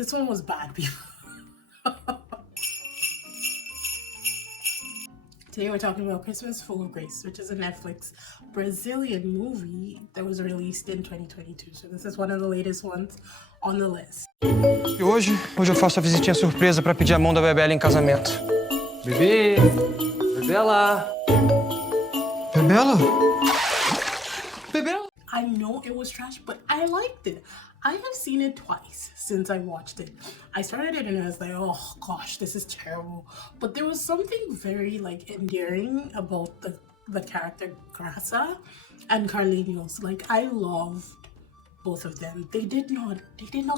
This one was bad, people. Today we're talking about Christmas Full of Grace, which is a Netflix Brazilian movie that was released in 2022. So this is one of the latest ones on the list. E hoje eu faço a visitinha surpresa pra pedir a mão da Bebela em casamento. Bebê! Bebela! Bebela? Bebela? I know it was trash, but I liked it. I have seen it twice since I watched it. I started it and I was like, oh gosh, this is terrible. But there was something very like endearing about the character Graça and Carlinhos. Like I loved both of them. They did not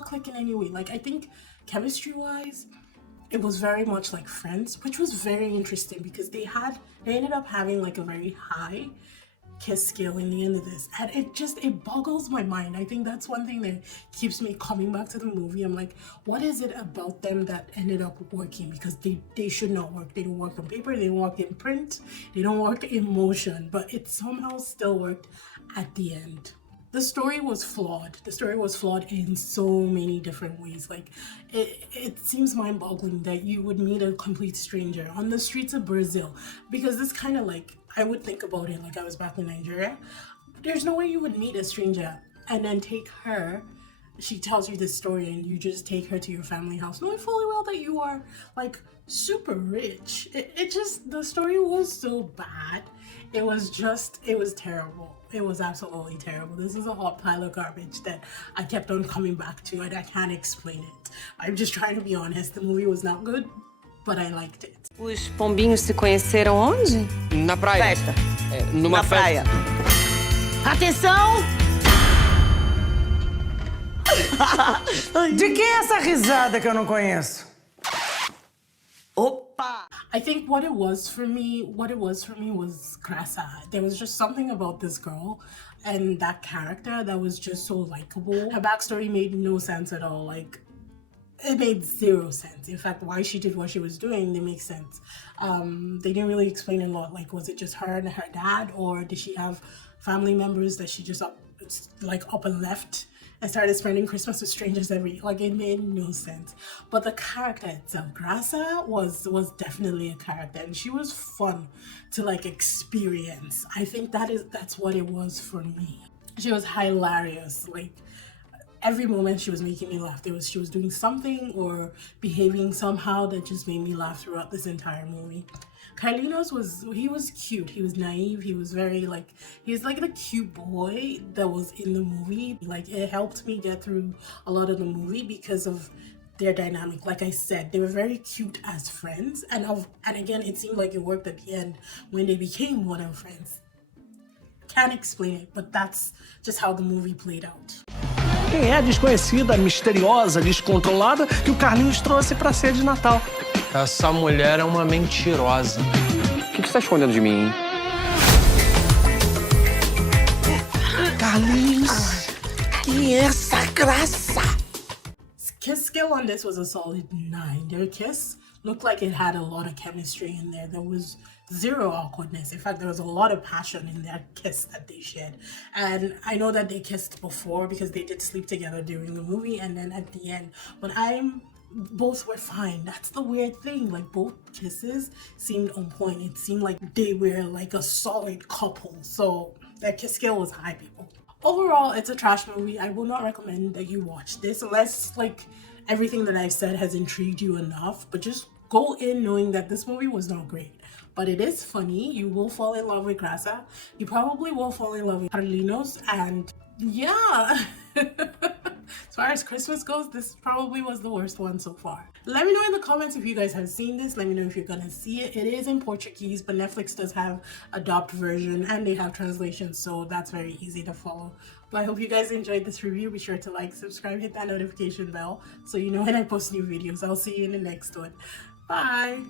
click in any way. Like I think chemistry wise, it was very much like friends, which was very interesting because they ended up having like a very high kiss scale in the end of this, and it boggles my mind. I think that's one thing that keeps me coming back to the movie. I'm like, what is it about them that ended up working? Because they should not work. They don't work on paper, they don't work in print, they don't work in motion, but it somehow still worked at the end. The story was flawed. The story was flawed in so many different ways. Like, it seems mind-boggling that you would meet a complete stranger on the streets of Brazil. Because this kind of like, I would think about it like I was back in Nigeria. There's no way you would meet a stranger and then take her. She tells you this story and you just take her to your family house, knowing fully well that you are like super rich. The story was so bad. It was terrible. It was absolutely terrible. This is a hot pile of garbage that I kept on coming back to and I can't explain it. I'm just trying to be honest. The movie was not good, but I liked it. Os pombinhos se conheceram onde? Na praia. Festa. Numa Na praia. Atenção! De quem é essa risada que eu não conheço? Opa! I think what it was for me was Graça. There was just something about this girl and that character that was just so likable. Her backstory made no sense at all. Like, it made zero sense. In fact, why she did what she was doing didn't make sense. They didn't really explain a lot. Like, was it just her and her dad, or did she have family members that she just up and left and started spending Christmas with strangers it made no sense. But the character itself, Graça, was definitely a character, and she was fun to like experience. I think that's what it was for me. She was hilarious. Like, every moment she was making me laugh. She was doing something or behaving somehow that just made me laugh throughout this entire movie. Carlinhos was cute. He was naive. He was very he's like the cute boy that was in the movie. Like, it helped me get through a lot of the movie because of their dynamic. Like I said, they were very cute as friends, and again, it seemed like it worked at the end when they became one of friends. Can't explain it, but that's just how the movie played out. Quem é a desconhecida, misteriosa, descontrolada que o Carlinhos trouxe pra ceia de Natal? Essa mulher é uma mentirosa. O que você tá escondendo de mim, hein? Carlinhos, quem é essa graça? Kiss skill on this was a solid 9. Their kiss looked like it had a lot of chemistry in there. There was zero awkwardness. In fact, there was a lot of passion in their kiss that they shared. And I know that they kissed before because they did sleep together during the movie and then at the end. But both were fine. That's the weird thing. Like, both kisses seemed on point. It seemed like they were like a solid couple. So their kiss skill was high, people. Overall, it's a trash movie. I will not recommend that you watch this unless like everything that I've said has intrigued you enough. But just go in knowing that this movie was not great. But it is funny. You will fall in love with Graça. You probably will fall in love with Carlinhos. And yeah. As far as Christmas goes, this probably was the worst one so far. Let me know in the comments if you guys have seen this. Let me know if you're gonna see it. It is in Portuguese, but Netflix does have a dubbed version and they have translations, so that's very easy to follow. But I hope you guys enjoyed this review. Be sure to like, subscribe, hit that notification bell so you know when I post new videos. I'll see you in the next one. Bye!